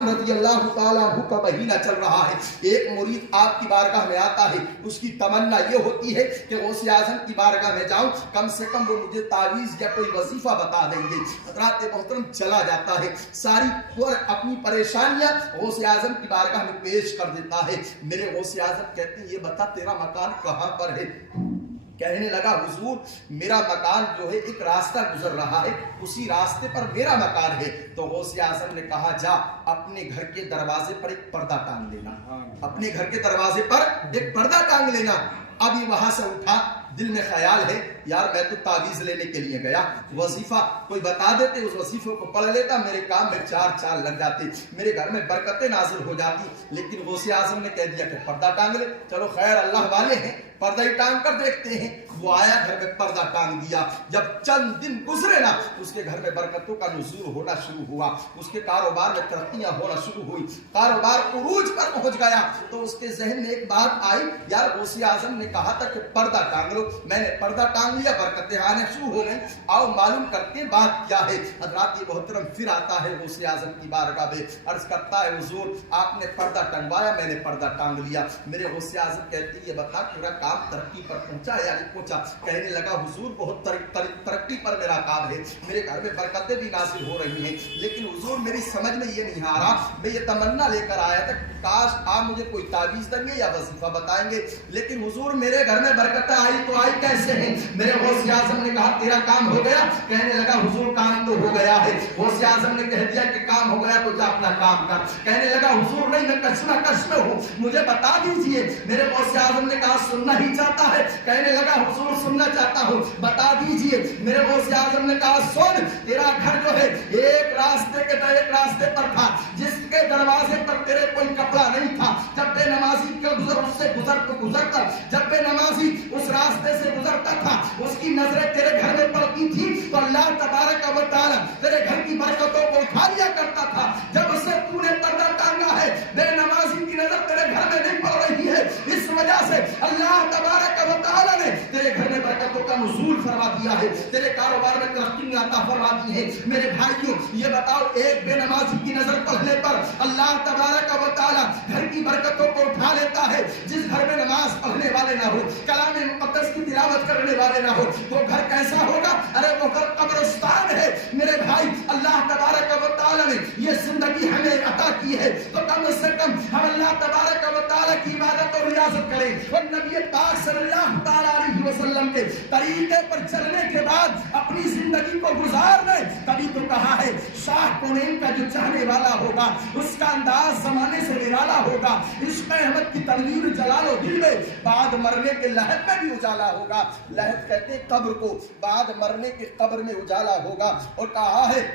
رضی اللہ تعالیٰ عنہ کا مہینہ چل رہا ہے. ایک مرید آپ کی بارگاہ میں آتا ہے, اس کی تمنا یہ ہوتی ہے کہ غوث اعظم کی بارگاہ میں جاؤں, کم سے کم وہ مجھے تعویذ یا کوئی وظیفہ بتا دیں گے. حضرات محترم چلا جاتا ہے, ساری اپنی پریشانیاں غوث اعظم کی بارگاہ میں پیش کر دیتا ہے. میرے غوث اعظم کہتے ہیں یہ بتا تیرا مکان کہاں پر ہے؟ کہنے لگا حضور میرا مکان جو ہے ایک راستہ گزر رہا ہے, اسی راستے پر میرا مکان ہے. تو غوث اعظم نے کہا جا اپنے گھر کے دروازے پر ایک پردہ ٹانگ لینا, اپنے گھر کے دروازے پر ایک پردہ ٹانگ لینا. ابھی وہاں سے اٹھا, دل میں خیال ہے یار میں تو تعویذ لینے کے لیے گیا, وظیفہ کوئی بتا دیتے, اس وظیفے کو پڑھ لیتا, میرے کام میں 4 چال لگ جاتے, میرے گھر میں برکتیں نازل ہو جاتی. لیکن غوث اعظم نے کہہ دیا کہ پردہ ٹانگ لے. چلو خیر اللہ والے ہیں, پردہ ہی ٹانگ کر دیکھتے ہیں. وہ آیا, گھر میں پردہ ٹانگ دیا. جب چند دن گزرے نا, اس کے گھر میں برکتوں کا نزول ہونا شروع ہوا, اس کے کاروبار میں ترقیاں ہونا شروع ہوئی, کاروبار عروج پر پہنچ گیا. تو اس کے ذہن میں ایک بات آئی, یار غوث اعظم نے کہا تھا کہ پردہ ٹانگ لو, میں نے پردہ ٹانگ لیا, برکتیں آنے شروع ہو گئی, آؤ معلوم کرتے بات کیا ہے. حضرات محترم پھر آتا ہے غوث اعظم کی بارگاہ میں, عرض کرتا ہے حضور آپ نے پردہ ٹنگوایا, میں نے پردہ ٹانگ لیا. میرے غوث اعظم کہتے ہیں یہ بتا میرا کام ترقی پر پہنچا یا نہیں پہنچا؟ کہنے لگا حضور بہت ترقی پر میرا کام ہے, میرے گھر میں برکتیں بھی نازل ہو رہی ہیں, لیکن حضور میری سمجھ میں یہ نہیں آ رہا, میں یہ تمنا لے کر آیا تھا کاش آپ مجھے کوئی تعویذ دیں گے یا وظیفہ بتائیں گے, لیکن حضور میرے گھر میں برکتیں آئی تو آئی کیسے ہیں؟ میرے غوث اعظم نے کہا تیرا کام ہو گیا؟ کہنے لگا حضور کام تو ہو گیا ہے. غوث اعظم نے کہہ دیا کہ کام ہو گیا تو جا اپنا کام کر. کہنے لگا حضور نہیں میں کشمکش میں ہوں, مجھے بتا دیجئے. میرے غوث اعظم نے کہا سننا ہی چاہتا ہے؟ کہنے لگا حضور سننا چاہتا ہوں, بتا دیجئے. میرے غوث اعظم نے کہا سن, تیرا گھر جو ہے ایک راستے پر تھا, جس کے دروازے پر تیرے کوئی کپڑا نہیں تھا. جب بے نمازی کے اس سے گزرتا, جب بے نمازی اس راستے سے گزرتا تھا, اس کی نظریں تیرے گھر میں پڑتی تھی تو اللہ تبارک و تعالی تیرے گھر کی برکتوں کو اٹھا لیا کرتا تھا. جب سے تو نے پردہ ٹانگا ہے, بے نمازی کی نظر تیرے گھر میں نہیں پڑ رہی ہے, اس وجہ سے اللہ تبارک و تعالی نے تیرے گھر میں برکتوں کا نزول فرما دیا ہے, تیرے کاروبار میں ترقی عطا فرما دی ہے. میرے بھائیوں یہ بتاؤ, ایک بے نمازی کی نظر پڑنے پر اللہ تبارک و تعالی گھر کی برکتوں کو اٹھا لیتا ہے. جس گھر میں نماز پڑھنے والے نہ ہو, کلام مقدس کی تلاوت کرنے والے نہ ہو, وہ گھر کیسا ہوگا؟ ارے وہ گھر قبرستان ہے. میرے بھائی اللہ تبارک و تعالی نے یہ زندگی ہمیں عطا کی ہے, تو کم سے کم ہم اللہ تبارک و تعالی کی عبادت اور ریاضت کریں, اور نبی پاک صلی اللہ تعالی علیہ وسلم کے طریقے پر چلنے کے بعد اپنی زندگی کو گزار لیں. کبھی تو کہا ہے شاہ کونین کا جو چاہنے والا ہوگا اس کا انداز زمانے سے نرالا ہوگا. عشق احمد کی تنویر جلال و دل میں بعد مرنے کے لحد میں بھی اجالا ہوگا. لحد کہتے ہیں قبر کو, بعد مرنے کے قبر میں اجالا ہوگا. اور کہا ہے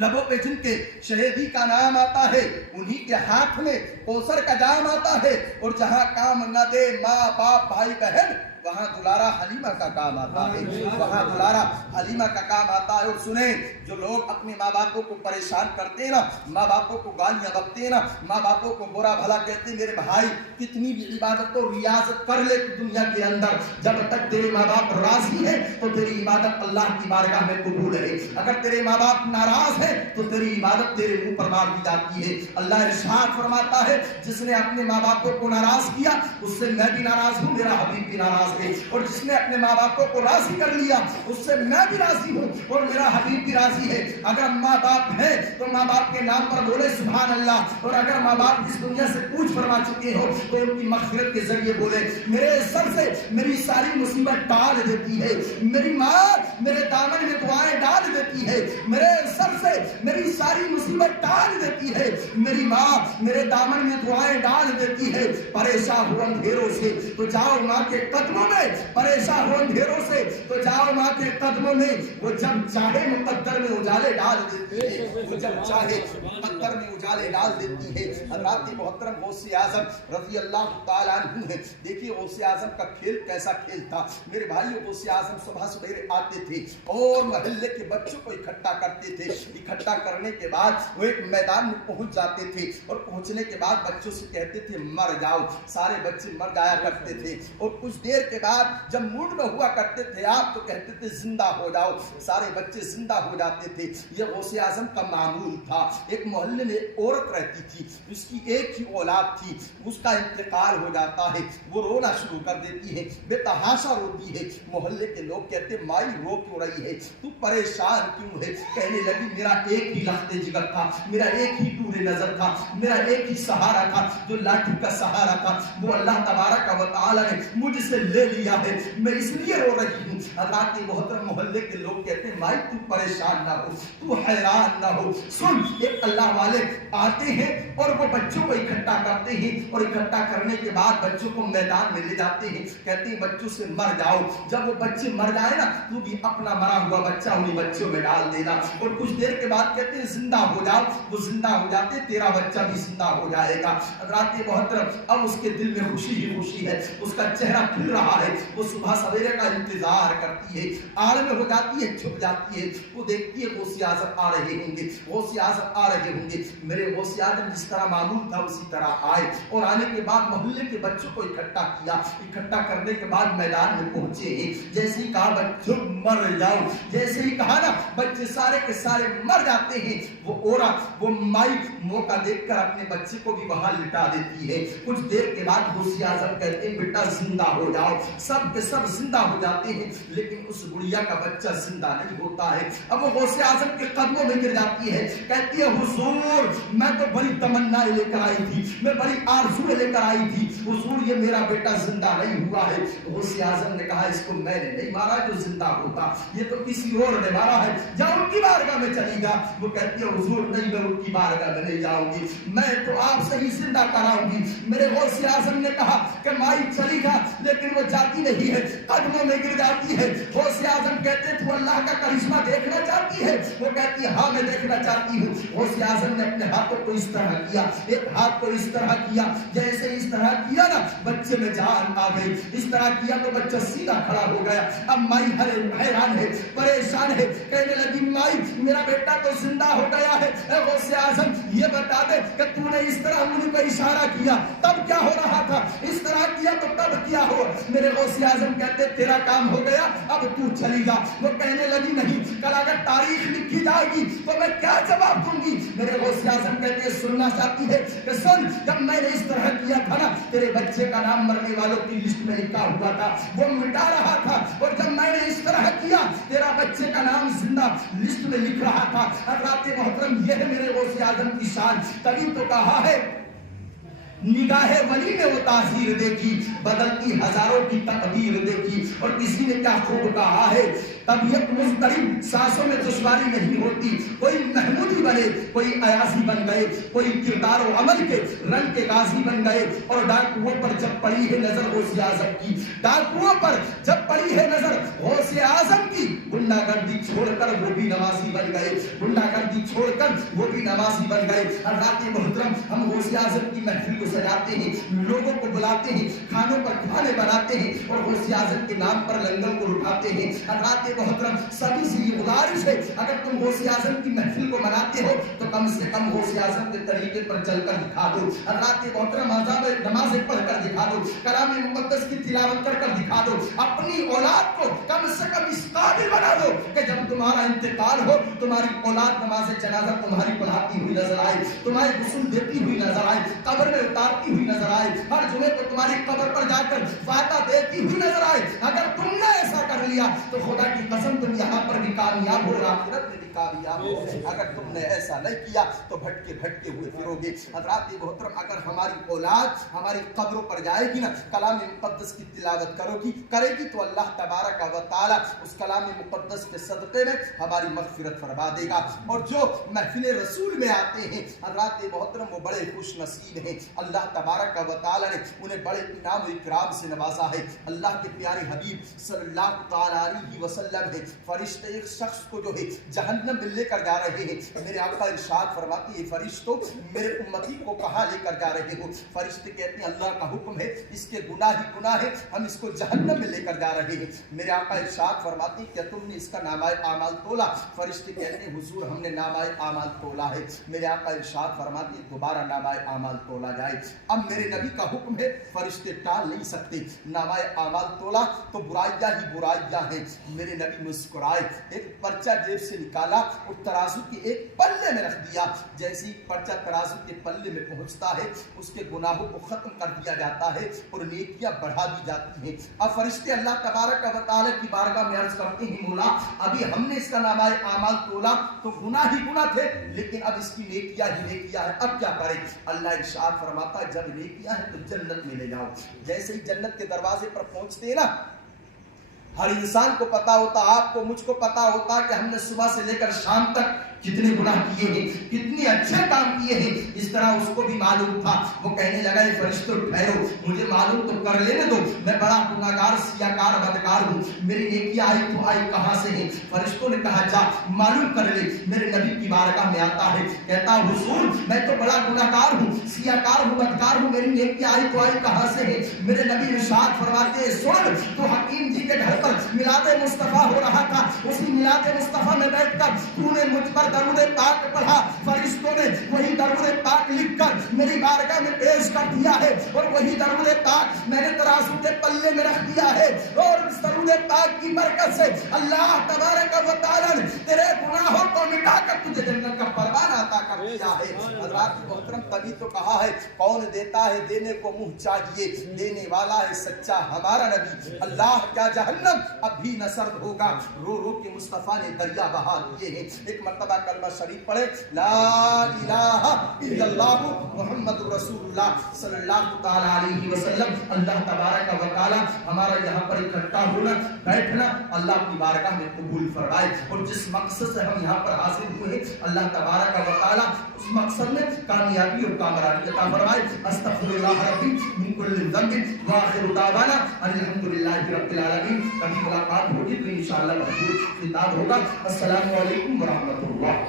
لبوں پہ جن کے شہیدی کا نام آتا ہے انہی کے ہاتھ میں کوثر کا جام آتا ہے. اور جہاں کام نہ دے ماں باپ بھائی بہن, وہاں دلارا حلیمہ کا کام آتا ہے, وہاں دلارا حلیمہ کا کام آتا ہے. اور سنیں, جو لوگ اپنے ماں باپوں کو پریشان کرتے ہیں نا, ماں باپوں کو گالیاں بکتے ہیں نا, ماں باپوں کو برا بھلا کہتے ہیں, میرے بھائی کتنی بھی عبادت و ریاضت کر لے دنیا کے اندر, جب تک تیرے ماں باپ راضی ہیں تو تیری عبادت اللہ کی بارگاہ میں قبول ہے. اگر تیرے ماں باپ ناراض ہیں تو تیری عبادت تیرے منہ پر مار دی جاتی ہے. اللہ ارشاد فرماتا ہے جس نے اپنے ماں باپوں کو ناراض کیا اس سے میں بھی ناراض ہوں, میرا حبیب بھی ناراض ہے. اور جس نے اپنے ماں باپوں کو راضی کر لیا اس سے میں بھی راضی ہوں اور میرا حبیب بھی راضی ہے. اگر ماں باپ ہیں تو ماں باپ کے نام پر بولے سبحان اللہ, اور اگر ماں باپ اس دنیا سے کوچ فرما چکے ہو تو ان کی مغفرت کے ذریعے بولے میرے سر سے میری ساری مصیبت ٹال دیتی ہے, میری ماں میرے دامن میں دعائیں ڈال دیتی ہے, میرے سر سے میری ساری مصیبت ٹال دیتی ہے, میری ماں میرے دامن میں دعائیں ڈال دیتی ہے. پریشان ہو اندھیروں سے تو جاؤ ماں کے قدموں میں, پریشان ہو اندھیروں سے تو جاؤ ماں کے قدموں میں, وہ جب چاہے مقدر میں اجالے ڈال دیتی ہے, وہ جب چاہے مقدر میں اجالے ڈال دیتی ہے. حضرات محترم غوث اعظم رضی اللہ تعالیٰ عنہ ہے. دیکھیے غوث اعظم کا کھیل کیسا کھیل تھا. میرے بھائی غوث اعظم صبح سویرے آتے تھے اور محلے کے بچوں کو اکٹھا کرتے تھے. اکٹھا کرنے کے بعد وہ ایک میدان میں پہنچ جاتے تھے اور پہنچنے کے بعد بچوں سے کہتے تھے مر جاؤ. سارے بچے مر جایا کرتے تھے اور کچھ دیر کے بعد جب موڈ میں ہوا کرتے تھے آپ تو کہتے تھے زندہ ہو جاؤ، سارے بچے زندہ ہو جاتے تھے۔ یہ غوث اعظم کا معمول تھا۔ ایک محلے میں ایک عورت رہتی تھی، اس کی ایک ہی اولاد تھی، اس کا انتقال ہو جاتا ہے، وہ رونا شروع کر دیتی ہے، بے تحاشا روتی ہے۔ محلے کے لوگ کہتے مائی رو کیوں رہی ہے، تو پریشان کیوں ہے؟ کہنے لگی میرا ایک ہی لخت جگر تھا، میرا ایک ہی نور نظر تھا، میرا ایک ہی سہارا تھا، جو لاٹھی کا سہارا تھا وہ اللہ تبارک و تعالی نے مجھ سے لے لیا ہے، میں اس لیے رو رہی ہوں۔ حضرات محترم محلے کے لوگ کہتے ہیں مائی تو پریشان نہ ہو، تو حیران نہ ہو، سن ایک اللہ والے آتے ہیں اور وہ بچوں کو اکٹھا کرتے ہیں، اور اکٹھا کرنے کے بعد بچوں کو میدان میں لے جاتے ہیں، کہتے ہیں بچوں سے مر جاؤ، جب وہ بچے مر جائے نا تو بھی اپنا مرا ہوا بچہ انہیں بچوں میں ڈال دینا، اور کچھ دیر کے بعد کہتے ہیں زندہ ہو جاؤ، وہ زندہ ہو جاتے تیرا بچہ بھی زندہ ہو جائے گا۔ حضرات محترم اب اس کے دل میں خوشی ہی خوشی ہے، اس کا چہرہ کھل رہا ہے، وہ صبح سویرے کا انتظار کرتی ہے، آڑ میں ہو جاتی ہے، چھپ جاتی ہے، وہ دیکھتی ہے غوث اعظم آ رہے ہوں گے، غوث اعظم آ رہے ہوں گے۔ میرے غوث اعظم جس طرح معمول تھا اسی طرح آئے، اور آنے کے بعد محلے کے بچوں کو اکٹھا کیا، اکٹھا کرنے کے بعد میدان میں پہنچے ہیں، جیسے ہی کہا بچوں مر جاؤ، جیسے ہی کہا نا بچے سارے کے سارے مر جاتے ہیں، وہ عورت وہ مائی موقع دیکھ کر اپنے بچے کو بھی وہاں لٹا دیتی ہے۔ کچھ دیر کے بعد غوث اعظم کہتے ہیں بیٹا زندہ ہو جاؤ، سب کے سب زندہ ہو جاتے ہیں، لیکن اس گڑیا کا بچہ زندہ نہیں ہوتا ہے۔ اب وہ غوث اعظم کے قدموں میں گر جاتی ہے، کہتی ہے حضور میں تو بڑی تمنا لے کر آئی تھی، میں بڑی آرزو لے کر آئی تھی، حضور یہ میرا بیٹا زندہ نہیں ہوا ہے۔ غوث اعظم نے کہا اس کو میں نے نہیں مارا جو زندہ ہوتا، یہ تو کسی اور نے مارا ہے، جا ان کی بارگاہ میں چلی گا۔ وہ کہتی ہے حضور نہیں میں ان کی بارگاہ میں نہیں جاؤں گی، میں تو آپ سے ہی زندہ کراؤں گی۔ میرے غوث اعظم نے کہا کہ مائی چلی گا، لیکن وہ جاتی نہیں ہے، قدموں میں گر جاتی ہے۔ غوث اعظم کہتے تو اللہ کا کرشمہ دیکھنا چاہتی ہے؟ وہ کہتی ہے ہاں میں دیکھنا چاہتی ہوں۔ غوث اعظم نے اپنے ہاتھوں کو اس طرح کیا، ایک ہاتھ کو اس طرح کیا، جیسے اس طرح کیا نا بچے میں جان آ گئی، اس طرح کیا تو بچہ سیدھا کھڑا ہو گیا۔ اب مائی حیران ہے، پریشان ہے، کہنے لگی مائی میرا بیٹا تو زندہ ہو گیا ہے، اے غوث اعظم یہ بتا دے کہ تو نے اس طرح انگلی کا اشارہ کیا تب کیا ہو رہا تھا، اس طرح کیا تو تب کیا ہو؟ میرے غوث اعظم کہتے تیرا کام ہو گیا اب تو چلی گا۔ وہ کہنے لگی نہیں، کل اگر تاریخ لکھی جائے گی تو میں کیا جواب دوں گی؟ میرے غوث اعظم کہتے سننا چاہتی ہے کہ سن جب میں نے اس طرح کیا تھا نا تیرے بچے کا نام مرنے والوں کی لسٹ میں لکھا ہوا تھا، وہ مٹا رہا تھا، اور جب میں نے اس طرح کیا تیرا بچے کا نام زندہ لسٹ میں لکھ رہا تھا۔ حضرات محترم یہ ہے میرے غوث اعظم کی شان، تبھی تو کہا ہے نگاہ ولی نے وہ تاثیر دیکھی، بدلتی ہزاروں کی تقدیر دیکھی، اور کسی نے کیا خوب کہا ہے طبیعت مضطرب سانسوں میں دشواری نہیں ہوتی، کوئی محمودی بنے کوئی ایاسی بن گئے، کوئی کردار و عمل کے رنگ کے غازی بن گئے، اور ڈاکوؤں پر جب پڑی ہے نظر غوث اعظم کی، ڈاکوؤں پر جب پڑی ہے نظر غوث اعظم کی، گنڈا گردی چھوڑ کر وہ بھی نمازی بن گئے، گنڈا گردی چھوڑ کر وہ بھی نمازی بن گئے۔ حضرات محترم ہم غوث اعظم کی محفل کو سجاتے ہیں، لوگوں کو بلاتے ہیں، کھانوں پر کھانے بناتے ہیں، اور غوث اعظم کے نام پر لنگر کو اٹھاتے ہیں۔ حضرات محترم سبھی سے یہ گزارش ہے اگر تم غوث اعظم کی محفل کو مناتے ہو تو کم سے کم غوث اعظم کے طریقے پر چل کر دکھا دو۔ حضرات محترم نمازیں پڑھ کر دکھا دو، کلام مقدس کی تلاوت کر کر دکھا دو، اپنی اولاد کو کم سے کم اس قابل بنا دو کہ جب تمہارا انتقال ہو تمہاری اولاد نماز جنازہ تمہاری پڑھاتی ہوئی نظر آئے، تمہاری غسل دیتی ہوئی نظر آئے، قبر میں اتارتی ہوئی نظر آئے، ہر جمعے کو تمہاری قبر پر جا کر فاتحہ دیتی ہوئی نظر آئے۔ اگر تم نے ایسا کر لیا تو خدا کی قسم تم یہاں پر بھی کامیاب ہو اور آخرت میں بھی کامیاب ہو۔ اگر تم نے ایسا نہیں کیا تو بھٹکے بھٹکے ہوئے پھرو گے۔ حضرات محترم اگر ہماری اولاد ہماری قبروں پر جائے گی نا کلام مقدس کی تلاوت کرے گی تو اللہ تبارک و تعالی اس کلام مقدس کے صدقے میں ہماری مغفرت فرما دے گا۔ اور جو محفل رسول میں آتے ہیں حضرات محترم وہ بڑے خوش نصیب ہیں، اللہ تبارک و تعالی نے انہیں بڑے انعام و اکرام سے نوازا ہے۔ اللہ کے پیارے حبیب صلی اللہ تعالی علیہ وسلم ہے، فرشتے ایک شخص کو جو ہے جہنم میں لے کر جا رہے ہیں، میرے آقا ارشاد فرماتے ہیں فرشتوں میرے امتی کو کہاں لے کر جا رہے ہو؟ فرشتے کہتے ہیں اللہ کا حکم ہے، اس کے گناہ ہی گناہ ہے، ہم اس کو جہنم میں لے کر جا رہے ہیں۔ میرے آقا ارشاد فرماتے ہیں کیا تم نے اس کا نامہ اعمال تولا؟ فرشتے کہتے ہیں حضور ہم نے نامہ اعمال تولا ہے۔ میرے آقا ارشاد فرماتے ہیں دوبارہ نامہ اعمال تولا جائے، اب میرے نبی کا حکم ہے، فرشتے ٹال نہیں سکتے۔ نامۂ اعمال تولا تو برائیاں ہی برائیاں ہیں۔ میرے نبی مسکرائے، ایک پرچہ جیب سے نکالا اور ترازو کے ایک پلے میں رکھ دیا۔ جیسے ہی پرچہ ترازو کے پلے میں پہنچتا ہے، اس کے گناہوں کو ختم کر دیا جاتا ہے اور نیکیاں بڑھا دی جاتی ہیں۔ اب فرشتے اللہ تبارک و تعالی کی بارگاہ میں عرض کرتے ہیں، مولا ابھی ہم نے اس کا نامۂ اعمال تولا تو گناہ ہی گناہ تھے، لیکن اب اس کی نیکیاں ہی نیکیاں ہیں، اب کیا کریں؟ اللہ ارشاد فرماتا ہے، جب نیکیاں ہیں تو جنت میں لے جاؤ۔ جیسے ہی جنت کے دروازے پر پہنچتے ہیں نا، ہر انسان کو پتا ہوتا، آپ کو مجھ کو پتا ہوتا کہ ہم نے صبح سے لے کر شام تک کتنے گناہ کیے ہیں، کتنے اچھے کام کیے ہیں۔ اس طرح اس کو بھی معلوم تھا، وہ کہنے لگا اے فرشتوں ٹھہرو، مجھے معلوم تو کر لینے دو، میں بڑا گناہگار سیاکار بدکار ہوں، میری نیکیاں آئی تو آئی کہاں سے ہیں؟ فرشتوں نے کہا جا معلوم کر لے۔ میرے نبی کی بارگاہ میں آتا ہے، کہتا حضور میں تو بڑا گناہگار ہوں، سیاکار ہوں، بدکار ہوں، میری نیکیاں آئی تو آئی کہاں سے ہیں؟ میرے نبی ارشاد فرماتے ہیں، سن تو حکیم جی کے گھر پر میلاد مصطفیٰ ہو رہا تھا، اسی میلاد مصطفیٰ میں بیٹھ کر تو نے مجھ پر درود پاک پڑھا، فرشتوں نے وہی درود پاک لکھ کر میری بارگاہ میں پیش کر دیا ہے، اور وہی درود پاک میں نے ترازو کے پلے میں رکھ دیا ہے، اور اس درود پاک کی برکت سے اللہ تبارک و تعالی نے تیرے گناہوں کو مٹا کر تجھے جنت کا پروانہ عطا کر دیا ہے۔ حضرات محترم، تبھی تو کہا ہے کون دیتا ہے دینے کو منہ چاہیے، دینے والا ہے سچا ہمارا نبی۔ اللہ کا جہنم اب بھی نہ سرد ہوگا، رو رو کے مصطفیٰ نے دریا بہا دیے ہیں۔ ایک مرتبہ کلمہ شریف پڑھے، لا الہ الا اللہ محمد رسول اللہ صلی اللہ تعالی علیہ وسلم۔ اللہ تبارک و تعالی ہمارا یہاں پر اکٹھا ہونا بیٹھنا اللہ کی بارگاہ میں قبول فرمائے، اور جس مقصد سے ہم یہاں پر حاضر ہوئے ہیں اللہ تبارک و تعالی اس مقصد میں کامیابی اور کامرانی عطا فرمائے۔ استغفر اللہ ربی من کل ذنب واخر دعوانا الحمدللہ رب العالمین۔ کبھی ملاقات ہوگی تو انشاءاللہ بھرپور خطاب ہوگا۔ السلام علیکم ورحمۃ اللہ۔